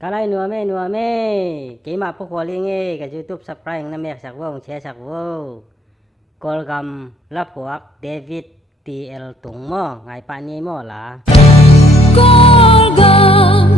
cái này nua mê cái mà phúc hoa liên nghe cái YouTube subscribe nó mẹ sạc vô share sạc vô call gam lắp hoặc David TL tung mo ngày pa ni mo là Golgam